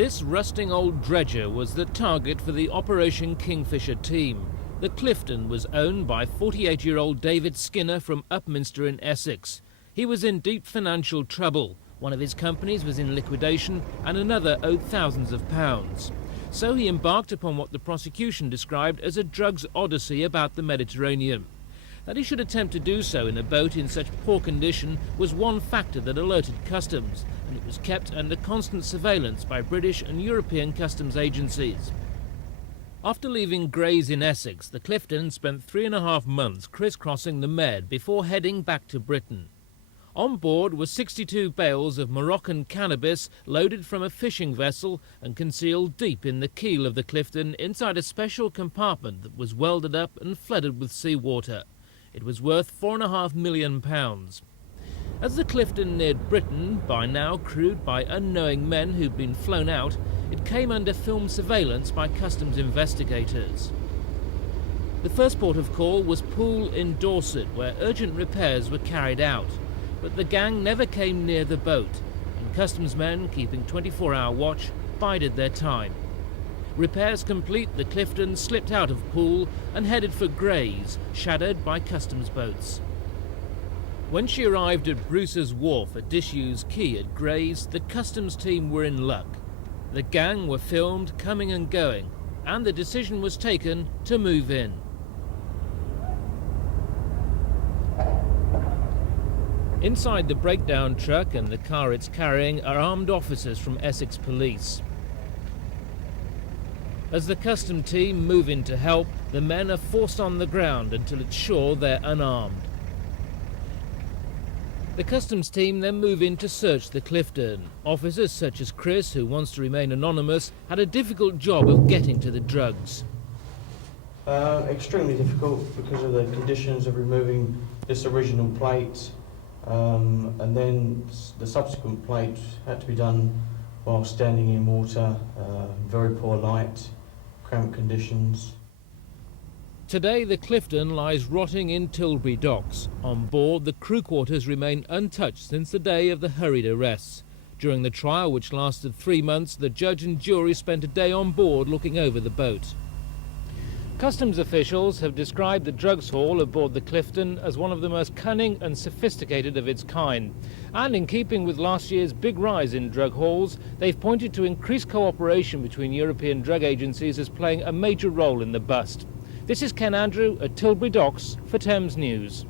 This rusting old dredger was the target for the Operation Kingfisher team. The Clifton was owned by 48-year-old David Skinner from Upminster in Essex. He was in deep financial trouble. One of his companies was in liquidation and another owed thousands of pounds. So he embarked upon what the prosecution described as a drugs odyssey about the Mediterranean. That he should attempt to do so in a boat in such poor condition was one factor that alerted customs, and it was kept under constant surveillance by British and European customs agencies. After leaving Grays in Essex, the Clifton spent 3.5 months crisscrossing the Med before heading back to Britain. On board were 62 bales of Moroccan cannabis loaded from a fishing vessel and concealed deep in the keel of the Clifton inside a special compartment that was welded up and flooded with seawater. It was worth £4.5 million. As the Clifton neared Britain, by now crewed by unknowing men who'd been flown out, it came under film surveillance by customs investigators. The first port of call was Poole in Dorset, where urgent repairs were carried out. But the gang never came near the boat, and customs men, keeping 24-hour watch, bided their time. Repairs complete, the Clifton slipped out of Poole and headed for Grays, shadowed by customs boats. When she arrived at Bruce's Wharf at Disused Quay at Grays, the customs team were in luck. The gang were filmed coming and going, and the decision was taken to move in. Inside the breakdown truck and the car it's carrying are armed officers from Essex Police. As the custom team move in to help, the men are forced on the ground until it's sure they're unarmed. The customs team then move in to search the Clifton. Officers such as Chris, who wants to remain anonymous, had a difficult job of getting to the drugs. Extremely difficult because of the conditions of removing this original plate. And then the subsequent plate had to be done while standing in water, very poor light, cramped conditions. Today the Clifton lies rotting in Tilbury docks. On board, the crew quarters remain untouched since the day of the hurried arrests. During the trial, which lasted 3 months, the judge and jury spent a day on board looking over the boat. Customs officials have described the drugs haul aboard the Clifton as one of the most cunning and sophisticated of its kind. And in keeping with last year's big rise in drug hauls, they've pointed to increased cooperation between European drug agencies as playing a major role in the bust. This is Ken Andrew at Tilbury Docks for Thames News.